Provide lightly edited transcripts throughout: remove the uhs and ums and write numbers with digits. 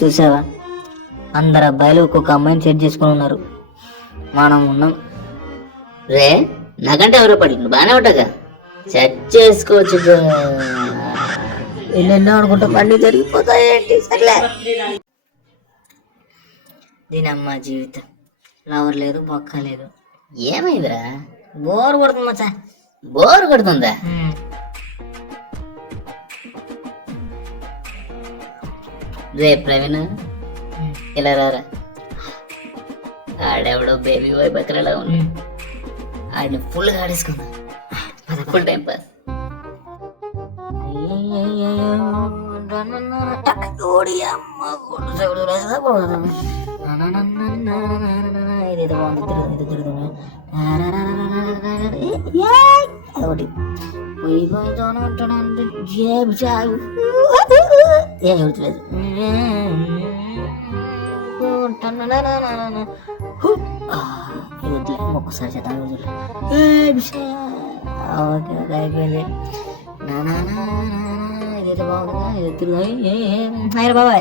చూసావా, అందరు అబ్బాయిలు ఒక్కొక్క అమ్మాయిని సెట్ చేసుకుని ఉన్నారు, మనం ఉన్నాం. రే నాకంటే ఎవరో పడి నువ్వు బాగానే ఉంటాగా, సెట్ చేసుకోవచ్చు. ఎన్నెన్నో అనుకుంటా పని జరిగిపోతాయేంటి. సర్లే, దీనమ్మ జీవితం, లవర్ లేదు, బొక్క లేదు. ఏమైందిరా? బోర్ కొడుతుంది మచ్చా. బోర్ కొడుతుందా? రే ప్రవీణ్, ఇలా రారా. ఆడెవడో బేబీ బాయ్ బక్రలా ఉంది, ఆడిని ఫుల్గా ఆడేసుకుందా. Full time pass. ఇదేదో బాగుంది, తిరుగుతుంది. అదొకటి ఏం గుర్తులేదు. ఒక్కసారి చేత ఓకే ఓకే అయిపోయింది. ఇదైతే బాగుందా, ఇది తిరుగుతుంది బాబా.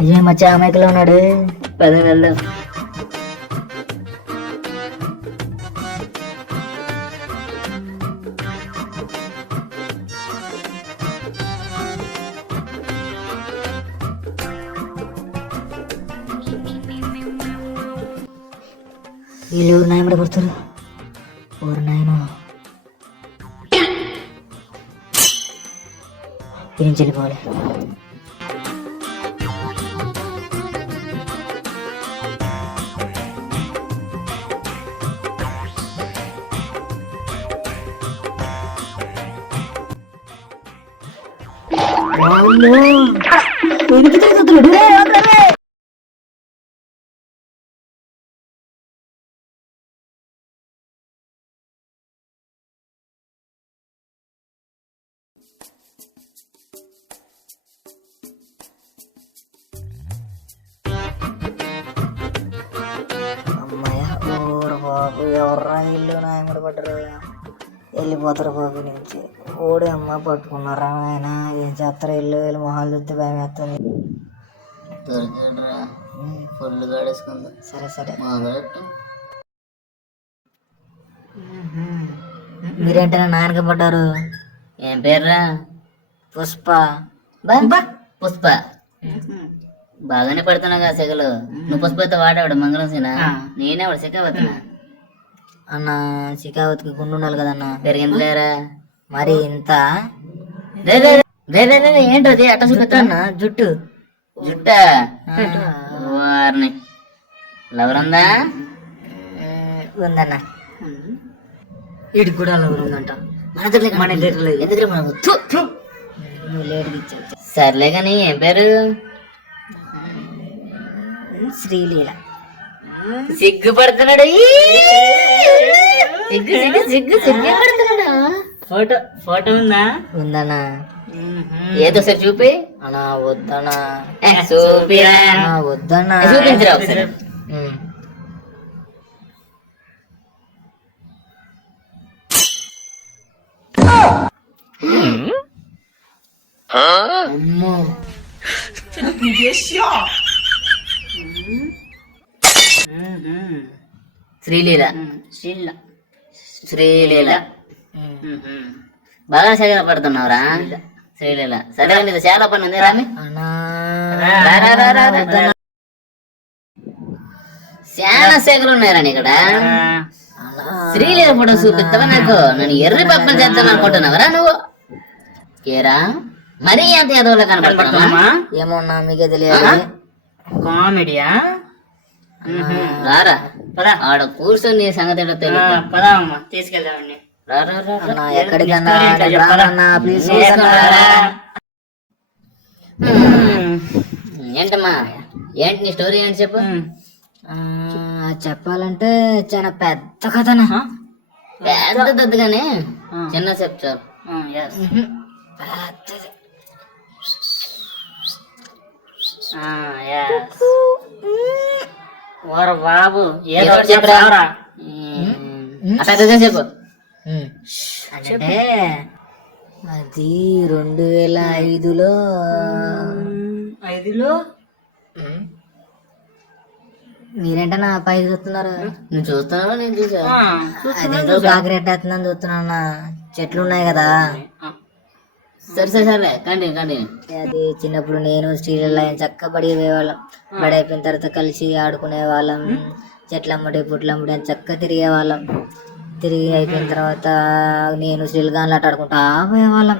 విజయ్ మచ్చా అమాయకులో ఉన్నాడు, పద వెళ్దాం. వీళ్ళు ఎవరు నాయమడ పడుతారు, ఎవరు నాయన గురించి వెళ్ళిపోవాలి. ఎవర్రా ఇల్లు నాయమడ పడ్డరు, వెళ్ళిపోతారు బాబు నుంచి. ఓడి అమ్మ పట్టుకున్నారా ఆయన, ఏం చేస్తారా ఇల్లు, వీళ్ళు మొహాలు చూస్తే భయం వేస్తుంది. దొరికాడురా, ఫుల్ గాడేసుకుందా. సరే సరే, మొదలెట్టు. మీరేంటైనా నాయనక పడ్డారు. ఏం పేర్రా? పుష్ప. పుష్ప బాగానే పడుతున్నాగా సెగలు. నువ్వు పుష్పతో వాడాడు మంగళం సీనా, నేనే వాడు శిఖావతినా. అన్న శిఖావతికి గుండు ఉండాలి కదన్నా. పెరిగింది లేరా మరి ఇంత ఏంటది అట్ట చూపిస్తా అన్న, జుట్టు జుట్ట వారిని లవర్ ఉందా? ఉందన్న, వీడికి కూడా లవర్ ఉందంట. మన దగ్గర ఎందుకు నువ్వు లేటుకి ఇచ్చావు. సర్లే కానీ ఏం పేరు? శ్రీలీల. సిగ్గుపడుతున్నాడు, సిగ్గు సిగ్గు సిగ్గు సిగ్గుపడుతున్నాడు. ఫోటో ఫోటో ఉందా? ఉందన్నా. ఏదో సార్ చూపి. అన్నా వద్దనా, చూపిరా. వద్దన్నా, చూపించరా ఒకసారి. అమ్మో శ్రీలీల. శ్రీలీల శ్రీలీల బాగా సగల పడుతున్నావురా శ్రీలీల. సరే నీకు చాలా పని ఉంది రామి. చాలా సేకలు ఉన్నాయరా ఇక్కడ. శ్రీలీల ఫోటో చూపిస్తావా నాకు? నన్ను ఎర్రి పప్పలు చేద్దాం అనుకుంటున్నావరా నువ్వు? ఏరా మరీ అంత ఎదవలో కనపడుతున్నామా? ఏమన్నా మీకే తెలియదు. కామెడీయా? రారా ఆడ కూర్చొని సంగతి పదామమ్మా, తీసుకెళ్దామండి. ఎక్కడికన్నా ప్లీజ్. ఏంటమ్మా, ఏంటి నీ స్టోరీ ఏంటి చెప్పు. చెప్పాలంటే చాలా పెద్ద కథనా. పెద్దగానే చిన్న చెప్తారు. ఓర బాబు ఏదో ఒకటి చెప్పురా. అట్లా చెప్పు. అంటే అది 2005లో 5లో మీరేంటన్నా పై చూస్తున్నారు? నువ్వు చూస్తున్నావా నేను చూసా? అదేదో కాకిరెట్ అవుతుందని చూస్తున్నా. చెట్లు ఉన్నాయి కదా. సరే సరే సరే కంటిన్యూ. అది చిన్నప్పుడు నేను శ్రీలలో చక్కగా బడి పోయేవాళ్ళం. బడి అయిపోయిన తర్వాత కలిసి ఆడుకునే వాళ్ళం. చెట్లమ్మడి పుట్లమ్మడి అని చక్కగా తిరిగే వాళ్ళం. తిరిగి అయిపోయిన తర్వాత నేను శ్రీలుగాన్లు ఆడుకుంటా పోయేవాళ్ళం.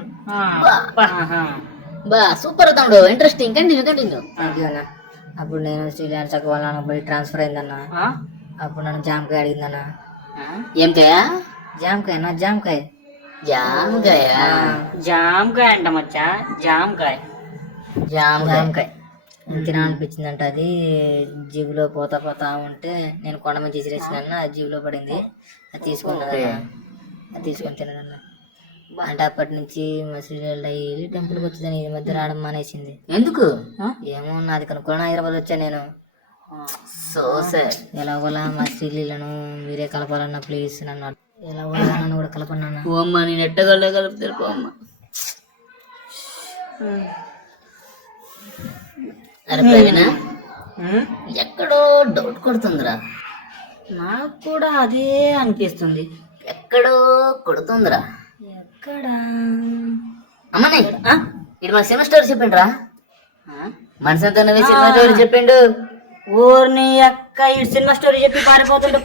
బా సూపర్ తమ్ముడు, ఇంట్రెస్టింగ్. కంటిన్యూ. థ్యాంక్ యూ అన్న. అప్పుడు నేను శ్రీలాండ్ చక్క వాళ్ళ బడి ట్రాన్స్ఫర్ అయిందన్న. అప్పుడు నన్ను జామకాయ అడిగిందన్న. ఏం కాయా? జామకాయ జామకాయ అంట మచ్చా. జామకాయ తినాలనిపించిందంట. అది జీబులో పోతా ఉంటే నేను కొండ మీద తీసిరేసిన అది జీబులో పడింది. అది తీసుకొని తినదన్న. అంటే అప్పటి నుంచి మా శ్రీలు డైలీ టెంపుల్కి వచ్చిందని ఈ మధ్య రావడం మానేసింది. ఎందుకు? ఏమో నాది కనుక్కోవడం హైదరాబాద్ వచ్చాను నేను. ఎలాగోలా మా శ్రీలను మీరే కలపాలన్నా ప్లీజ్ నన్ను. ఎలాగోలా నన్ను కూడా కలపన్నా. ఓ అమ్మ నేను ఎట్టగలే కలుపుతారు పో అమ్మ. అరే ప్రవీణ, ఎక్కడో డౌట్ కొడుతుందిరా. నాకు కూడా అదే అనిపిస్తుంది. ఎక్కడో కొడుతుందిరా. ఎక్కడ అమ్మనే ఇది మన సినిమా స్టోరీ చెప్పిండ్రా. మనసంతా సినిమా స్టోరీ చెప్పిండు. ఊరిని అక్క ఈ సినిమా స్టోరీ చెప్పి పారిపోతుండే.